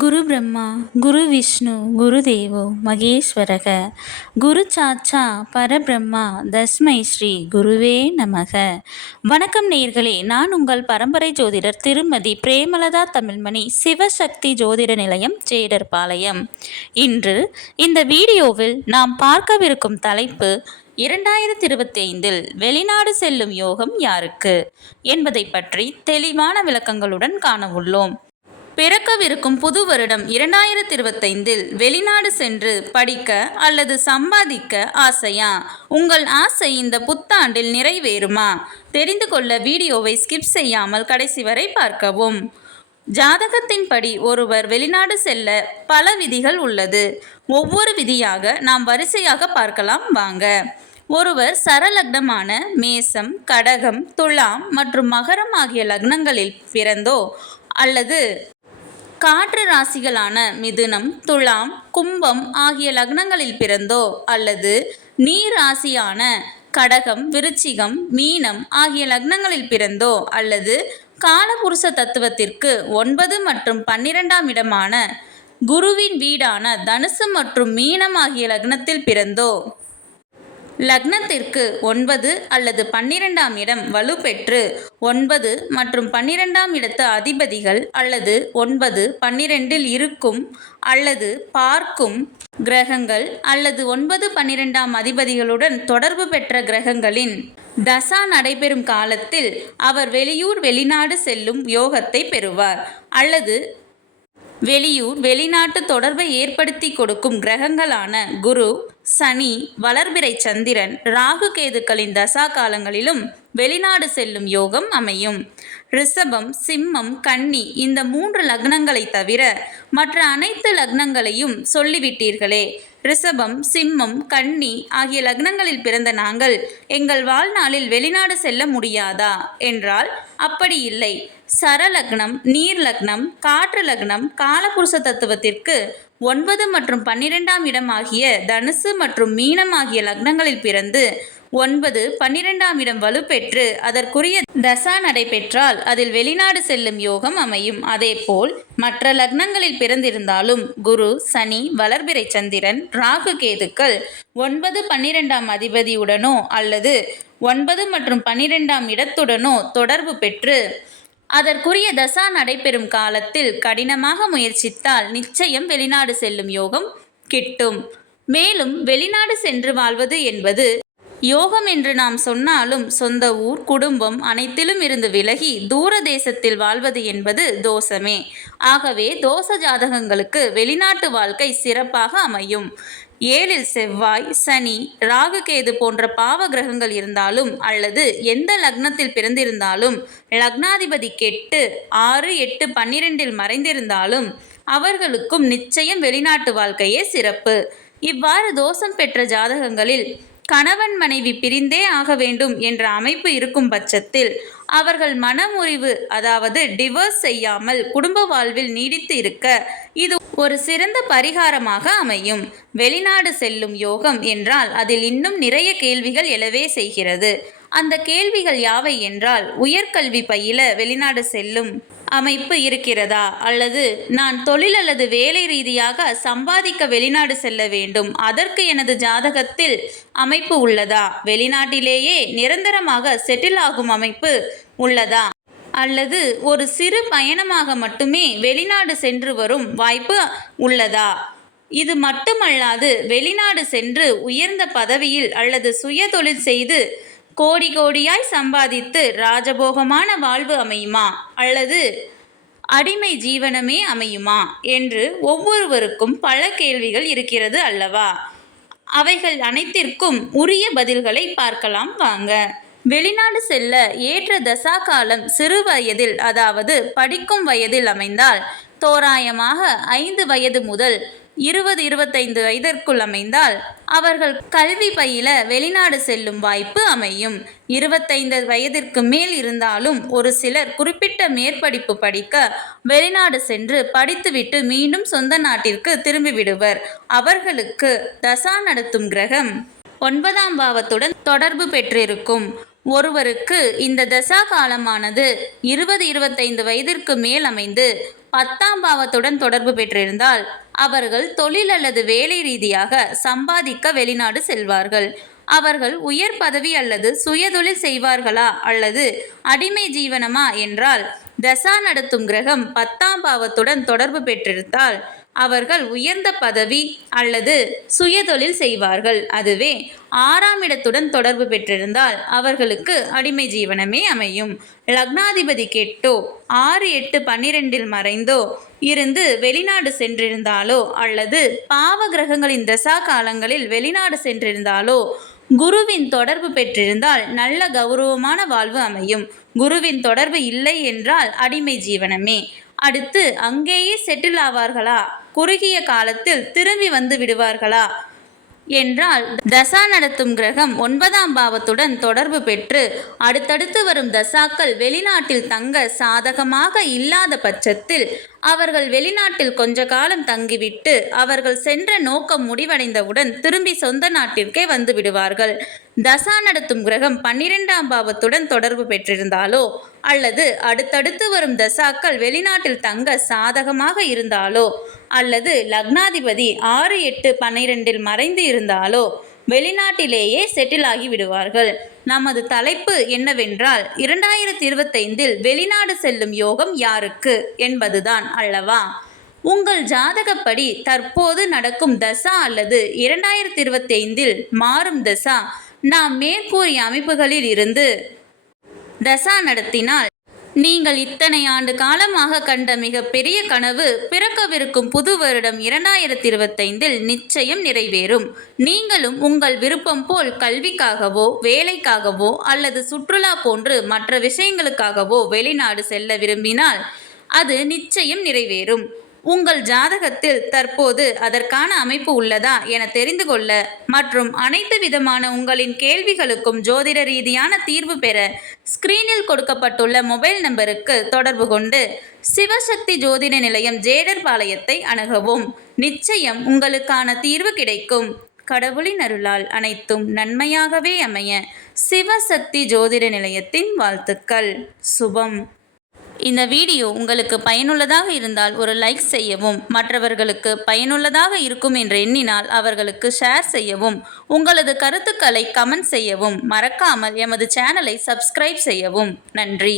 குரு பிரம்மா குரு விஷ்ணு குரு தேவோ மகேஸ்வரக குரு சாட்சா பரபிரம்மா தஸ்மை ஸ்ரீ குருவே நமக. வணக்கம் நேயர்களே, நான் உங்கள் பரம்பரை ஜோதிடர் திருமதி பிரேமலதா தமிழ்மணி, சிவசக்தி ஜோதிட நிலையம், ஜேடர்பாளையம். இன்று இந்த வீடியோவில் நாம் பார்க்கவிருக்கும் தலைப்பு 2025 வெளிநாடு செல்லும் யோகம் யாருக்கு என்பதை பற்றி தெளிவான விளக்கங்களுடன் காண உள்ளோம். பிறக்கவிருக்கும் புது வருடம் 2025 வெளிநாடு சென்று படிக்க அல்லது சம்பாதிக்க ஆசையா? உங்கள் ஆசை இந்த புத்தாண்டில் நிறைவேறுமா? தெரிந்து கொள்ள வீடியோவை ஸ்கிப் செய்யாமல் கடைசி வரை பார்க்கவும். ஜாதகத்தின்படி ஒருவர் வெளிநாடு செல்ல பல விதிகள் உள்ளது. ஒவ்வொரு விதியாக நாம் வரிசையாக பார்க்கலாம் வாங்க. ஒருவர் சரலக்னமான மேசம், கடகம், துலாம் மற்றும் மகரம் ஆகிய லக்னங்களில் பிறந்தோ அல்லது காற்று ராசிகளான மிதுனம், துலாம், கும்பம் ஆகிய லக்னங்களில் பிறந்தோ அல்லது நீர் ராசியான கடகம், விருச்சிகம், மீனம் ஆகிய லக்னங்களில் பிறந்தோ அல்லது காலபுருஷ தத்துவத்திற்கு 9 மற்றும் 12ஆம் இடமான குருவின் வீடான தனுசு மற்றும் மீனம் ஆகிய லக்னத்தில் பிறந்தோ லக்னத்திற்கு 9 அல்லது 12ஆம் இடம் வலுப்பெற்று 9 மற்றும் 12ஆம் இடத்து அதிபதிகள் அல்லது 9, 12இல் இருக்கும் அல்லது பார்க்கும் கிரகங்கள் அல்லது 9, 12ஆம் அதிபதிகளுடன் தொடர்பு பெற்ற கிரகங்களின் தசா நடைபெறும் காலத்தில் அவர் வெளியூர் வெளிநாடு செல்லும் யோகத்தை பெறுவார். அல்லது வெளியூர் வெளிநாட்டு தொடர்பை ஏற்படுத்தி கொடுக்கும் கிரகங்களான குரு, சனி, வளர்பிறை சந்திரன், ராகு கேதுக்களின் தசா காலங்களிலும் வெளிநாடு செல்லும் யோகம் அமையும். ரிஷபம், சிம்மம், கன்னி இந்த 3 லக்னங்களை தவிர மற்ற அனைத்து லக்னங்களையும் சொல்லிவிட்டீர்களே. ரிஷபம், சிம்மம், கன்னி ஆகிய லக்னங்களில் பிறந்த நாங்கள் எங்கள் வாழ்நாளில் வெளிநாடு செல்ல முடியாதா என்றால் அப்படி இல்லை. சரலக்னம், நீர் லக்னம், காற்று லக்னம் காலபுருஷ தத்துவத்திற்கு 9 மற்றும் 12ஆம் இடம் ஆகிய தனுசு மற்றும் மீனம் ஆகிய லக்னங்களில் பிறந்து 9, 12ஆம் இடம் வலுப்பெற்று அதற்குரிய தசா நடைபெற்றால் அதில் வெளிநாடு செல்லும் யோகம் அமையும். அதேபோல் மற்ற லக்னங்களில் பிறந்திருந்தாலும் குரு, சனி, வளர்பிறை சந்திரன், ராகு கேதுக்கள் 9, 12ஆம் அதிபதியுடனோ அல்லது 9 மற்றும் 12ஆம் இடத்துடனோ தொடர்பு பெற்று அதற்குரிய தசா நடைபெறும் காலத்தில் கடினமாக முயற்சித்தால் நிச்சயம் வெளிநாடு செல்லும் யோகம் கிட்டும். மேலும் வெளிநாடு சென்று வாழ்வது என்பது யோகம் என்று நாம் சொன்னாலும் சொந்த ஊர், குடும்பம் அனைத்திலும் இருந்து விலகி தூர தேசத்தில் வாழ்வது என்பது தோஷமே. ஆகவே தோஷ ஜாதகங்களுக்கு வெளிநாட்டு வாழ்க்கை சிறப்பாக அமையும். 7இல் செவ்வாய், சனி, ராகு கேது போன்ற பாவ கிரகங்கள் இருந்தாலும் அல்லது எந்த லக்னத்தில் பிறந்திருந்தாலும் லக்னாதிபதி கெட்டு 6, 8, 12இல் மறைந்திருந்தாலும் அவர்களுக்கும் நிச்சயம் வெளிநாட்டு வாழ்க்கையே சிறப்பு. இவ்வாறு தோஷம் பெற்ற ஜாதகங்களில் கணவன் மனைவி பிரிந்தே ஆக வேண்டும் என்ற அமைப்பு இருக்கும் பட்சத்தில் அவர்கள் மனமுறிவு அதாவது டிவோர்ஸ் செய்யாமல் குடும்ப வாழ்வில் நீடித்து இருக்க இது ஒரு சிறந்த பரிகாரமாக அமையும். வெளிநாடு செல்லும் யோகம் என்றால் அதில் இன்னும் நிறைய கேள்விகள் எழவே செய்கிறது. அந்த கேள்விகள் யாவை என்றால், உயர்கல்வி பயில வெளிநாடு செல்லும் அமைப்பு இருக்கிறதா? அல்லது நான் தொழில் அல்லது வேலை ரீதியாக சம்பாதிக்க வெளிநாடு செல்ல வேண்டும், அதற்கு எனது ஜாதகத்தில் அமைப்பு உள்ளதா? வெளிநாட்டிலேயே நிரந்தரமாக செட்டில் ஆகும் அமைப்பு உள்ளதா? அல்லது ஒரு சிறு பயணமாக மட்டுமே வெளிநாடு சென்று வரும் வாய்ப்பு உள்ளதா? இது மட்டுமல்லாது வெளிநாடு சென்று உயர்ந்த பதவியில் அல்லது சுய தொழில் செய்து கோடி கோடியாய் சம்பாதித்து ராஜபோகமான வாழ்வு அமையுமா அல்லது அடிமை ஜீவனமே அமையுமா என்று ஒவ்வொருவருக்கும் பல கேள்விகள் இருக்கிறது அல்லவா? அவைகள் அனைத்திற்கும் உரிய பதில்களை பார்க்கலாம் வாங்க. வெளிநாடு செல்ல ஏற்ற தசா காலம் சிறு வயதில் அதாவது படிக்கும் வயதில் அமைந்தால் தோராயமாக 5 வயது முதல் 20, 25 வயதிற்குள் அமைந்தால் அவர்கள் கல்வி பயில வெளிநாடு செல்லும் வாய்ப்பு அமையும். 25 வயதிற்கு மேல் இருந்தாலும் ஒரு சிலர் குறிப்பிட்ட மேற்படிப்பு படிக்க வெளிநாடு சென்று படித்துவிட்டு மீண்டும் சொந்த நாட்டிற்கு திரும்பிவிடுவர். அவர்களுக்கு தசா நடத்தும் கிரகம் 9ஆம் பாவத்துடன் தொடர்பு பெற்றிருக்கும். ஒருவருக்கு இந்த தசா காலமானது 20-25 வயதிற்கு மேல் அமைந்து 10ஆம் பாவத்துடன் தொடர்பு பெற்றிருந்தால் அவர்கள் தொழில் அல்லது வேலை ரீதியாக சம்பாதிக்க வெளிநாடு செல்வார்கள். அவர்கள் உயர் பதவி அல்லது சுயதொழில் செய்வார்களா அல்லது அடிமை ஜீவனமா என்றால் தசா நடத்தும் கிரகம் 10ஆம் பாவத்துடன் தொடர்பு பெற்றிருந்தால் அவர்கள் உயர்ந்த பதவி அல்லது சுயதொழில் செய்வார்கள். அதுவே 6ஆம் இடத்துடன் தொடர்பு பெற்றிருந்தால் அவர்களுக்கு அடிமை ஜீவனமே அமையும். லக்னாதிபதி கெட்டோ 6, 8, 12 மறைந்தோ இருந்து வெளிநாடு சென்றிருந்தாலோ அல்லது பாவ கிரகங்களின் தசா காலங்களில் வெளிநாடு சென்றிருந்தாலோ குருவின் தொடர்பு பெற்றிருந்தால் நல்ல கௌரவமான வாழ்வு அமையும். குருவின் தொடர்பு இல்லை என்றால் அடிமை ஜீவனமே. அடுத்து அங்கேயே செட்டில் ஆவார்களா, குறுகிய காலத்தில் திரும்பி வந்து விடுவார்களா என்றால் தசா நடத்தும் கிரகம் 9ஆம் பாவத்துடன் தொடர்பு பெற்று அடுத்தடுத்து வரும் தசாக்கள் வெளிநாட்டில் தங்க சாதகமாக இல்லாத பட்சத்தில் அவர்கள் வெளிநாட்டில் கொஞ்ச காலம் தங்கிவிட்டு அவர்கள் சென்ற நோக்கம் முடிவடைந்தவுடன் திரும்பி சொந்த நாட்டிற்கே வந்து விடுவார்கள். தசா நடத்தும் கிரகம் 12ஆம் பாவத்துடன் தொடர்பு பெற்றிருந்தாலோ அல்லது அடுத்தடுத்து வரும் தசாக்கள் வெளிநாட்டில் தங்க சாதகமாக இருந்தாலோ அல்லது லக்னாதிபதி 6, 8, 12 மறைந்து இருந்தாலோ வெளிநாட்டிலேயே செட்டில் ஆகி விடுவார்கள். நமது தலைப்பு என்னவென்றால் 2025 வெளிநாடு செல்லும் யோகம் யாருக்கு என்பதுதான் அல்லவா? உங்கள் ஜாதகப்படி தற்போது நடக்கும் தசா அல்லது 2025 மாறும் தசா நாம் மேற்கூறிய அமைப்புகளில் இருந்து தசா நடத்தினால் நீங்கள் இத்தனை ஆண்டு காலமாக கண்ட மிக பெரிய கனவு பிறக்கவிருக்கும் புது வருடம் 2025 நிச்சயம் நிறைவேறும். நீங்களும் உங்கள் விருப்பம் போல் கல்விக்காகவோ வேலைக்காகவோ அல்லது சுற்றுலா போன்று மற்ற விஷயங்களுக்காகவோ வெளிநாடு செல்ல விரும்பினால் அது நிச்சயம் நிறைவேறும். உங்கள் ஜாதகத்தில் தற்போது அதற்கான அமைப்பு உள்ளதா என தெரிந்து கொள்ள மற்றும் அனைத்து விதமான உங்களின் கேள்விகளுக்கும் ஜோதிட ரீதியான தீர்வு பெற ஸ்கிரீனில் கொடுக்கப்பட்டுள்ள மொபைல் நம்பருக்கு தொடர்பு கொண்டு சிவசக்தி ஜோதிட நிலையம் ஜேடர்பாளையத்தை அணுகவும். நிச்சயம் உங்களுக்கான தீர்வு கிடைக்கும். கடவுளின் அருளால் அனைத்தும் நன்மையாகவே அமைய சிவசக்தி ஜோதிட நிலையத்தின் வாழ்த்துக்கள். சுபம். இந்த வீடியோ உங்களுக்கு பயனுள்ளதாக இருந்தால் ஒரு லைக் செய்யவும், மற்றவர்களுக்கு பயனுள்ளதாக இருக்கும் என்று எண்ணினால் அவர்களுக்கு ஷேர் செய்யவும், உங்களது கருத்துக்களை கமெண்ட் செய்யவும், மறக்காமல் எமது சேனலை சப்ஸ்கிரைப் செய்யவும். நன்றி.